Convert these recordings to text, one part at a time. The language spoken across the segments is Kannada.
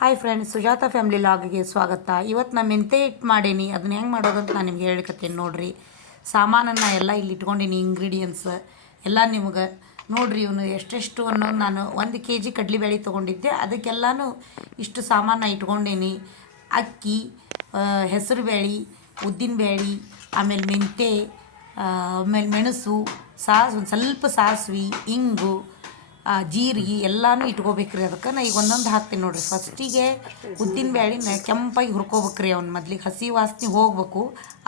ಹಾಯ್ ಫ್ರೆಂಡ್ಸ್ ಸುಜಾತ ಫ್ಯಾಮ್ಲಿ ಲಾಗಿಗೆ ಸ್ವಾಗತ. ಇವತ್ತು ನಾನು ಮೆಂತೆ ಹಿಟ್ಟು ಮಾಡೀನಿ. ಅದನ್ನ ಹೆಂಗೆ ಮಾಡೋದು ಅಂತ ನಾನು ನಿಮ್ಗೆ ಹೇಳ್ಕತ್ತೀನಿ ನೋಡಿರಿ. ಸಾಮಾನನ್ನು ಎಲ್ಲ ಇಲ್ಲಿ ಇಟ್ಕೊಂಡೀನಿ ಇಂಗ್ರೀಡಿಯೆಂಟ್ಸ್ ಎಲ್ಲ ನಿಮ್ಗೆ. ನೋಡಿರಿ ಇವನು ಎಷ್ಟೆಷ್ಟು ಅನ್ನೋದು ನಾನು ಒಂದು ಕೆ ಜಿ ಕಡಲೆಬೇಳೆ ತೊಗೊಂಡಿದ್ದೆ. ಅದಕ್ಕೆಲ್ಲಾನು ಇಷ್ಟು ಸಾಮಾನು ಇಟ್ಕೊಂಡೀನಿ. ಅಕ್ಕಿ ಹೆಸರು ಬೇಳೆ ಉದ್ದಿನ ಬೇಳೆ ಆಮೇಲೆ ಮೆಂತೆ ಆಮೇಲೆ ಮೆಣಸು, ಸಾಸ್, ಒಂದು ಸ್ವಲ್ಪ ಸಾಸ್ವಿ, ಇಂಗು ಜೀರಿಗೆ ಎಲ್ಲನೂ ಇಟ್ಕೋಬೇಕ್ರಿ ಅದಕ್ಕೆ. ನಾ ಈಗ ಒಂದೊಂದು ಹಾಕ್ತೀನಿ ನೋಡಿರಿ. ಫಸ್ಟಿಗೆ ಉದ್ದಿನ ಬ್ಯಾಳಿನ ಕೆಂಪಾಗಿ ಹುರ್ಕೋಬೇಕ್ರಿ ಅವ್ನ ಮೊದ್ಲಿಗೆ. ಹಸಿ ವಾಸನೆ ಹೋಗ್ಬೇಕು.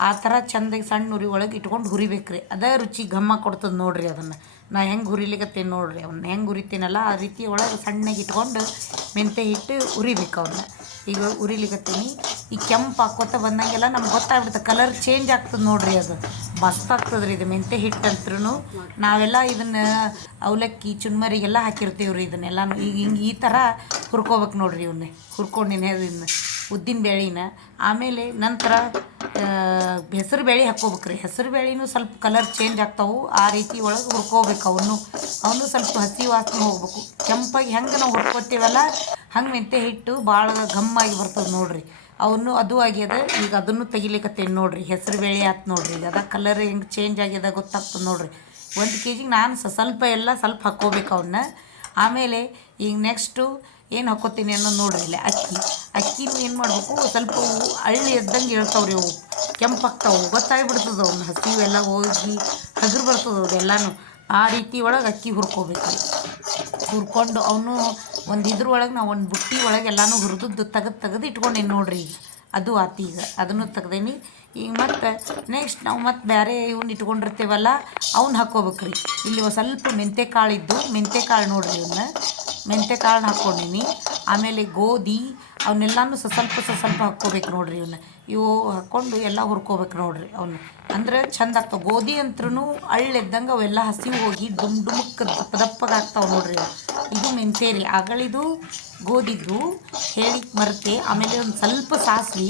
ಆ ಥರ ಚಂದಾಗಿ ಸಣ್ಣ ಉರಿ ಒಳಗೆ ಇಟ್ಕೊಂಡು ಹುರಿಬೇಕ್ರಿ. ಅದೇ ರುಚಿ ಘಮ್ಮ ಕೊಡ್ತದೆ ನೋಡಿರಿ ಅದನ್ನು. ನಾ ಹೆಂಗೆ ಹುರಿಲಿಕತ್ತೇನೆ ನೋಡಿರಿ ಅವ್ನ. ಹೆಂಗೆ ಹುರಿತೀನಲ್ಲ ಆ ರೀತಿ ಒಳಗೆ ಸಣ್ಣಗೆ ಇಟ್ಕೊಂಡು ಮೆಂತೆ ಹಿಟ್ಟು ಹುರಿಬೇಕು ಅವನ್ನ ಈಗ ಉರಿಲಿಕತ್ತೀನಿ ಈ ಕೆಂಪು ಹಾಕೋತ ಬಂದಂಗೆಲ್ಲ ನಮ್ಗೆ ಗೊತ್ತಾಗ್ಬಿಡುತ್ತೆ ಕಲರ್ ಚೇಂಜ್ ಆಗ್ತದೆ ನೋಡಿರಿ ಅದು. ಮಸ್ತ್ ರೀ ಇದು ಮೆಂತೆ ಹಿಟ್ಟಂತ್ರೂ ನಾವೆಲ್ಲ ಇದನ್ನ ಅವಲಕ್ಕಿ, ಚುನ್ಮರಿಗೆಲ್ಲ ಹಾಕಿರ್ತೀವಿ ರೀ ಇದನ್ನೆಲ್ಲ ಈಗ ಹಿಂಗೆ ಈ ಥರ ಹುರ್ಕೋಬೇಕು ನೋಡಿರಿ ಇವನ್ನೇ ಹುರ್ಕೊಂಡಿನ ಇದನ್ನ ಉದ್ದಿನ ಬೇಳೆನ. ಆಮೇಲೆ ನಂತರ ಹೆಸರು ಬೇಳೆ ಹಾಕ್ಕೋಬೇಕ್ರಿ. ಹೆಸರು ಬೇಳೆನೂ ಸ್ವಲ್ಪ ಕಲರ್ ಚೇಂಜ್ ಆಗ್ತಾವೆ. ಆ ರೀತಿ ಒಳಗೆ ಹುರ್ಕೋಬೇಕು ಅವನು. ಅವನು ಸ್ವಲ್ಪ ಹಸಿ ವಾಸನೆ ಹೋಗ್ಬೇಕು. ಕೆಂಪಾಗಿ ಹೆಂಗೆ ನಾವು ಹುರ್ಕೋತೀವಲ್ಲ, ಹಂಗೆ ಮೆಂತೆ ಹಿಟ್ಟು ಭಾಳ ಘಮ್ಮಾಗಿ ಬರ್ತದೆ ನೋಡ್ರಿ. ಅವನು ಅದು ಆಗ್ಯದ. ಈಗ ಅದನ್ನು ತೆಗಿಲಿಕತ್ತೇನೆ ನೋಡ್ರಿ, ಹೆಸರು ಬೇಳೆ ಆಯ್ತು ನೋಡ್ರಿ. ಈಗ ಅದ ಕಲರ್ ಹೆಂಗೆ ಚೇಂಜ್ ಆಗ್ಯದ ಗೊತ್ತಾಗ್ತದೆ ನೋಡ್ರಿ. ಒಂದು ಕೆ ಜಿಗೆ ನಾನು ಸ್ವಲ್ಪ ಎಲ್ಲ ಸ್ವಲ್ಪ ಹಾಕ್ಕೋಬೇಕು ಅವನ್ನ ಆಮೇಲೆ ಈಗ ನೆಕ್ಸ್ಟು ಏನು ಹಾಕೋತೀನಿ ಅನ್ನೋದು ನೋಡ್ರಿ ಇಲ್ಲ ಅಕ್ಕಿ. ಅಕ್ಕಿನೂ ಏನು ಮಾಡಬೇಕು, ಸ್ವಲ್ಪ ಹಳ್ಳಿ ಎದ್ದಂಗೆ ಹೇಳ್ತಾವ್ರಿ ಅವು. ಕೆಂಪಾಗ್ತಾವು ಗೊತ್ತಾಗ್ಬಿಡ್ತದೆ ಅವ್ನ ಹಸಿವೆಲ್ಲ ಹೋಗಿ ಹಸಿರು ಬರ್ತದೆ ಅದೆಲ್ಲನೂ ಆ ರೀತಿ ಒಳಗೆ ಅಕ್ಕಿ ಹುರ್ಕೋಬೇಕು. ಹುರ್ಕೊಂಡು ಅವನು ಒಂದು ಇದ್ರೊಳಗೆ ನಾವು ಒಂದು ಬುಟ್ಟಿ ಒಳಗೆ ಎಲ್ಲಾನು ಹುರಿದು ತೆಗೆದು ತೆಗೆದು ಇಟ್ಕೊಂಡೇನಿ ನೋಡ್ರಿ ಈಗ. ಅದು ಆತು ಈಗ. ಅದನ್ನು ತೆಗ್ದೇನಿ. ಈಗ ಮತ್ತೆ ನೆಕ್ಸ್ಟ್ ನಾವು ಮತ್ತೆ ಬೇರೆ ಇವ್ನ ಇಟ್ಕೊಂಡಿರ್ತೀವಲ್ಲ, ಅವ್ನ ಹಾಕ್ಕೋಬೇಕ್ರಿ. ಇಲ್ಲಿ ಒಂದು ಸ್ವಲ್ಪ ಮೆಂತೆ ಇದ್ದು ಮೆಂತೆ ಕಾಳು ನೋಡ್ರಿ ಇವನ್ನ ಮೆಂತೆ ಕಾಳನ್ನ ಹಾಕ್ಕೊಂಡೀನಿ. ಆಮೇಲೆ ಗೋಧಿ ಅವನ್ನೆಲ್ಲನೂ ಸ್ವಲ್ಪ ಸ್ವಲ್ಪ ಹಾಕ್ಕೋಬೇಕು ನೋಡ್ರಿ ಇವನ್ನ ಇವು ಹಾಕ್ಕೊಂಡು ಎಲ್ಲ ಹುರ್ಕೋಬೇಕು ನೋಡ್ರಿ ಅವನ್ನ ಅಂದ್ರೆ ಚಂದ ಆಗ್ತಾವೆ. ಗೋಧಿ ಅಂತ್ರೂ ಅಳ್ಳೆದ್ದಂಗೆ ಅವೆಲ್ಲ ಹಸಿವು ಹೋಗಿ ಡುಮ್ ಡುಮುಕ್ ದಪ್ಪ ದಪ್ಪಗೆ ಆಗ್ತಾವೆ ನೋಡ್ರಿ ಇದು ಮೆಂತೆ ರೀ ಅಗಳಿದು ಗೋಧಿದ್ದು ಹೇಳಿ ಮರತೆ ಆಮೇಲೆ ಒಂದು ಸ್ವಲ್ಪ ಸಾಸ್ವಿ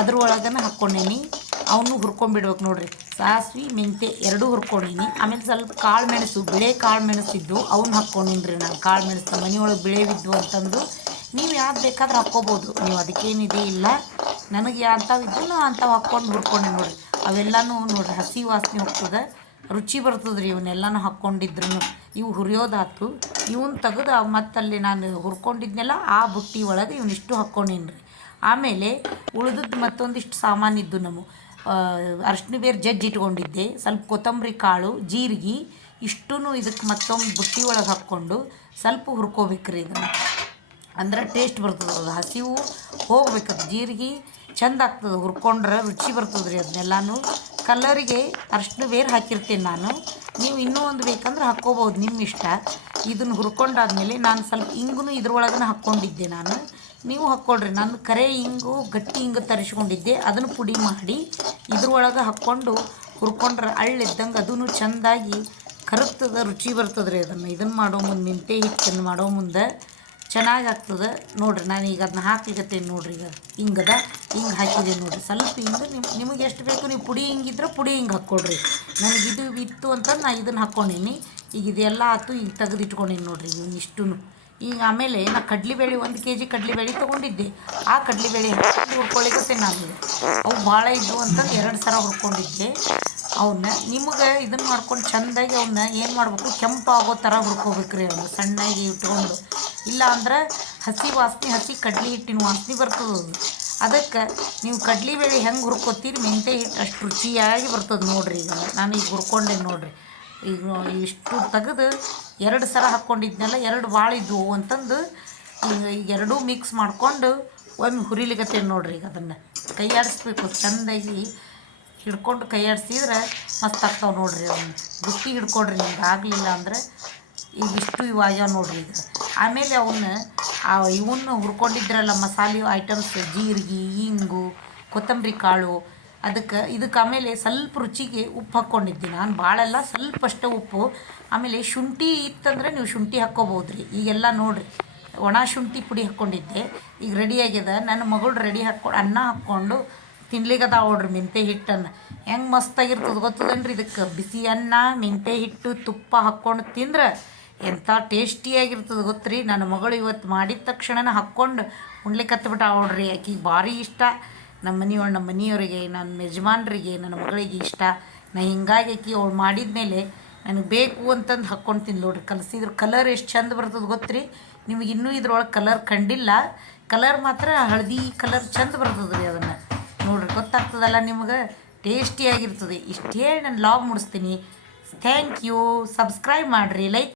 ಅದ್ರೊಳಗನ ಹಾಕ್ಕೊಂಡೇನಿ. ಅವನು ಹುರ್ಕೊಂಡ್ಬಿಡ್ಬೇಕು ನೋಡ್ರಿ. ಸಾಸ್ವಿ ಮೆಂತೆ ಎರಡೂ ಹುರ್ಕೊಂಡೀನಿ. ಆಮೇಲೆ ಸ್ವಲ್ಪ ಕಾಳು ಮೆಣಸು, ಬಿಳೆ ಕಾಳು ಮೆಣಸಿದ್ದು ಅವ್ನ ಹಾಕ್ಕೊಂಡಿನಿ ರೀ ನಾನು. ಕಾಳು ಮೆಣಸು ಮನೆಯೊಳಗೆ ಬಿಳೆವಿದ್ವು ಅಂತಂದು ನೀವು ಯಾವ್ದು ಬೇಕಾದ್ರೆ ಹಾಕ್ಕೋಬೋದು. ನೀವು ಅದಕ್ಕೇನಿದೆ ಇಲ್ಲ. ನನಗೆ ಅಂಥವು ಇದ್ದು ನಾ ಅಂಥವು ಹಾಕ್ಕೊಂಡು ಹುಡ್ಕೊಂಡೆ ನೋಡಿರಿ. ಅವೆಲ್ಲನೂ ನೋಡಿರಿ, ಹಸಿ ವಾಸನೆ ಹೋಗ್ತದೆ. ರುಚಿ ಬರ್ತದ್ರಿ ಇವನ್ನೆಲ್ಲನೂ ಹಾಕ್ಕೊಂಡಿದ್ರು ಇವು ಹುರಿಯೋದಾತು. ಇವನ್ನ ತೆಗೆದು ಮತ್ತಲ್ಲಿ ನಾನು ಹುರ್ಕೊಂಡಿದ್ನೆಲ್ಲ ಆ ಬುಟ್ಟಿ ಒಳಗೆ ಇವನಿಷ್ಟು ಹಾಕ್ಕೊಂಡಿನ್ರಿ. ರೀ ಆಮೇಲೆ ಉಳಿದದ್ದು ಮತ್ತೊಂದಿಷ್ಟು ಸಾಮಾನಿದ್ದು ನಮ್ಮ ಅರ್ಶಿನ ಬೇರೆ ಜಜ್ಜಿ ಇಟ್ಕೊಂಡಿದ್ದೆ. ಸ್ವಲ್ಪ ಕೊತ್ತಂಬರಿ ಕಾಳು, ಜೀರಿಗೆ ಇಷ್ಟೂ ಇದಕ್ಕೆ ಮತ್ತೊಂದು ಬುಟ್ಟಿ ಒಳಗೆ ಹಾಕ್ಕೊಂಡು ಸ್ವಲ್ಪ ಹುರ್ಕೋಬೇಕ್ರಿ ಇದನ್ನು. ಅಂದ್ರೆ ಟೇಸ್ಟ್ ಬರ್ತದೆ ಅದು. ಹಸಿವು ಹೋಗ್ಬೇಕದು. ಜೀರಿಗೆ ಚಂದ ಆಗ್ತದೆ ಹುರ್ಕೊಂಡ್ರೆ, ರುಚಿ ಬರ್ತದೆ ರೀ ಅದನ್ನೆಲ್ಲನೂ ಕಲರಿಗೆ ಅರ್ಶಿನ ಬೇರೆ ಹಾಕಿರ್ತೀನಿ ನಾನು. ನೀವು ಇನ್ನೂ ಒಂದು ಬೇಕಂದ್ರೆ ಹಾಕ್ಕೋಬೋದು ನಿಮ್ಮ ಇಷ್ಟ. ಇದನ್ನು ಹುರ್ಕೊಂಡಾದ್ಮೇಲೆ ನಾನು ಸ್ವಲ್ಪ ಇಂಗು ಇದ್ರೊಳಗನ ಹಾಕ್ಕೊಂಡಿದ್ದೆ ನಾನು. ನೀವು ಹಾಕ್ಕೊಳ್ರಿ. ನಾನು ಕರೆ ಇಂಗು, ಗಟ್ಟಿ ಇಂಗು ತರಿಸ್ಕೊಂಡಿದ್ದೆ. ಅದನ್ನು ಪುಡಿ ಮಾಡಿ ಇದ್ರೊಳಗೆ ಹಾಕ್ಕೊಂಡು ಹುರ್ಕೊಂಡ್ರೆ ಅಳ್ಳಿದ್ದಂಗೆ ಅದೂ ಚೆಂದಾಗಿ ಕರಗ್ತದೆ, ರುಚಿ ಬರ್ತದೆ ರೀ ಅದನ್ನು. ಇದನ್ನು ಮಾಡೋ ಮುಂದೆ ಮೆಂತೆ ಹಿಟ್ಟನ್ನು ಮಾಡೋ ಮುಂದೆ ಚೆನ್ನಾಗಿ ಆಗ್ತದೆ ನೋಡ್ರಿ, ನಾನು ಈಗ ಅದನ್ನ ಹಾಕ್ಲಿಕತ್ತೇನೆ ನೋಡ್ರಿ ಈಗ. ಹಿಂಗದ, ಹಿಂಗೆ ಹಾಕಿದೆ ನೋಡಿರಿ. ಸ್ವಲ್ಪ ಹಿಂಗೆ ನಿಮ್, ನಿಮಗೆ ಎಷ್ಟು ಬೇಕು, ನೀವು ಪುಡಿ ಹಿಂಗಿದ್ರೆ ಪುಡಿ ಹಿಂಗೆ ಹಾಕ್ಕೊಡ್ರಿ. ನನಗೆ ಇದು ಇತ್ತು ಅಂತ ನಾನು ಇದನ್ನು ಹಾಕ್ಕೊಂಡೀನಿ. ಈಗ ಇದೆಲ್ಲ ಆತು, ಈಗ ತೆಗೆದಿಟ್ಕೊಂಡೀನಿ ನೋಡ್ರಿ ಇವ್ನು ಇಷ್ಟು ಈಗ ಆಮೇಲೆ ನಾ ಕಡ್ಲಿಬೇಳೆ ಒಂದು ಕೆ ಜಿ ಕಡ್ಲಿಬೇಳೆ ತೊಗೊಂಡಿದ್ದೆ. ಆ ಕಡ್ಲಿಬೇಳೆ ಹಾಕಿ ಹುರ್ಕೊಳ್ಳಿಕತ್ತೆ ನಾನು ಅವು ಭಾಳ ಇದ್ದು ಅಂತ ಎರಡು ಸಲ ಹುರ್ಕೊಂಡಿದ್ದೆ. ಅವನ್ನ ನಿಮಗೆ ಇದನ್ನು ಮಾಡ್ಕೊಂಡು ಚೆಂದಾಗಿ ಅವನ್ನ ಏನು ಮಾಡಬೇಕು, ಕೆಂಪಾಗೋ ಥರ ಹುರ್ಕೋಬೇಕ್ರಿ ಅವನ್ನ ಸಣ್ಣಗೆ ಇಟ್ಕೊಂಡು ಇಲ್ಲ ಅಂದ್ರೆ ಹಸಿ ವಾಸನೆ, ಹಸಿ ಕಡ್ಲಿ ಹಿಟ್ಟಿನ ವಾಸನೆ ಬರ್ತದೆ ಅದು. ಅದಕ್ಕೆ ನೀವು ಕಡ್ಲಿ ಬೇಳೆ ಹೆಂಗೆ ಹುರ್ಕೋತೀರಿ ಮೆಂತೆ ಹಿಟ್ಟು ಅಷ್ಟು ರುಚಿಯಾಗಿ ಬರ್ತದೆ ನೋಡ್ರಿ ಈಗ. ನಾನು ಈಗ ಹುರ್ಕೊಂಡೆ ನೋಡ್ರಿ. ಈಗ ಇಷ್ಟು ತೆಗೆದು ಎರಡು ಸಲ ಹಾಕ್ಕೊಂಡಿದ್ನೆಲ್ಲ ಎರಡು ಭಾಳ ಇದ್ವು ಅಂತಂದು ಈಗ ಎರಡೂ ಮಿಕ್ಸ್ ಮಾಡಿಕೊಂಡು ಒಂದು ಹುರಿಲಿಗತ್ತೇನೆ ನೋಡ್ರಿ ಈಗ ಅದನ್ನು. ಕೈಯಾಡಿಸ್ಬೇಕು, ಚೆಂದಾಗಿ ಹಿಡ್ಕೊಂಡು ಕೈಯಾಡಿಸಿದ್ರೆ ಮಸ್ತ್ ಆಗ್ತಾವೆ ನೋಡ್ರಿ ಅವನ್ನ ಬುಟ್ಟಿ ಹಿಡ್ಕೊಡ್ರಿ ನಿಮ್ಗೆ ಆಗಲಿಲ್ಲ ಅಂದ್ರೆ ಈಗ ಇಷ್ಟು ಇವು ಆಗ್ಯಾವ ನೋಡ್ರಿ ಈಗ. ಆಮೇಲೆ ಅವನ್ನ ಆ ಇವನ್ನ ಹುರ್ಕೊಂಡಿದ್ರಲ್ಲ ಮಸಾಲೆ ಐಟಮ್ಸ್ ಜೀರಿಗೆ, ಇಂಗು, ಕೊತ್ತಂಬರಿ ಕಾಳು, ಅದಕ್ಕೆ ಇದಕ್ಕೆ ಆಮೇಲೆ ಸ್ವಲ್ಪ ರುಚಿಗೆ ಉಪ್ಪು ಹಾಕ್ಕೊಂಡಿದ್ದೆ ನಾನು. ಭಾಳೆಲ್ಲ ಸ್ವಲ್ಪ ಅಷ್ಟೇ ಉಪ್ಪು. ಆಮೇಲೆ ಶುಂಠಿ ಇತ್ತಂದ್ರೆ ನೀವು ಶುಂಠಿ ಹಾಕ್ಕೋಬೋದು ರೀ ಈಗೆಲ್ಲ ನೋಡಿರಿ, ಒಣ ಶುಂಠಿ ಪುಡಿ ಹಾಕ್ಕೊಂಡಿದ್ದೆ. ಈಗ ರೆಡಿ ಆಗ್ಯದ. ನನ್ನ ಮಗಳು ರೆಡಿ ಹಾಕ್ಕೊಂಡು ಅನ್ನ ಹಾಕ್ಕೊಂಡು ತಿನ್ಲಿಕ್ಕದ ನೋಡ್ರಿ ಮೆಂತೆ ಹಿಟ್ಟನ್ನು. ಹೆಂಗೆ ಮಸ್ತಾಗಿರ್ತದೆ ಗೊತ್ತದೇನ್ರಿ ಇದಕ್ಕೆ? ಬಿಸಿ ಅನ್ನ, ಮೆಂತೆ ಹಿಟ್ಟು, ತುಪ್ಪ ಹಾಕ್ಕೊಂಡು ತಿಂದ್ರೆ ಎಂಥ ಟೇಸ್ಟಿಯಾಗಿರ್ತದೆ ಗೊತ್ತ್ರಿ. ನನ್ನ ಮಗಳು ಇವತ್ತು ಮಾಡಿದ ತಕ್ಷಣನ ಹಾಕ್ಕೊಂಡು ಉಣ್ಲಿಕ್ಕೆ ಹತ್ಬಿಟ್ಟು ನೋಡ್ರಿ ಆಕಿಗೆ ಭಾರಿ ಇಷ್ಟ. ನಮ್ಮ ಮನೆಯವ್ರು ನಮ್ಮ ಮನೆಯವರಿಗೆ, ನನ್ನ ಯಜಮಾನ್ರಿಗೆ, ನನ್ನ ಮಗಳಿಗೆ ಇಷ್ಟ. ನಾ ಹಿಂಗಾಗಿ ಆಕಿ ಅವಳು ಮಾಡಿದ್ಮೇಲೆ ನನಗೆ ಬೇಕು ಅಂತಂದು ಹಾಕ್ಕೊಂಡು ನೋಡ್ರಿ. ಕಲಸಿದ್ರೆ ಕಲರ್ ಎಷ್ಟು ಚಂದ ಬರ್ತದೆ ಗೊತ್ತ್ರಿ. ನಿಮಗೆ ಇನ್ನೂ ಇದ್ರೊಳಗೆ ಕಲರ್ ಕಂಡಿಲ್ಲ. ಕಲರ್ ಮಾತ್ರ ಹಳದಿ ಕಲರ್ ಚಂದ ಬರ್ತದೆ ರೀ ಅದನ್ನು. ನೋಡ್ರಿ, ಗೊತ್ತಾಗ್ತದಲ್ಲ ನಿಮಗೆ? ಟೇಸ್ಟಿಯಾಗಿರ್ತದೆ. ಇಷ್ಟೇ ನಾನು ಲಾಗ್ ಮುಡಿಸ್ತೀನಿ. ಥ್ಯಾಂಕ್ ಯು ಸಬ್ಸ್ಕ್ರೈಬ್ ಮಾಡಿರಿ ಲೈಕ್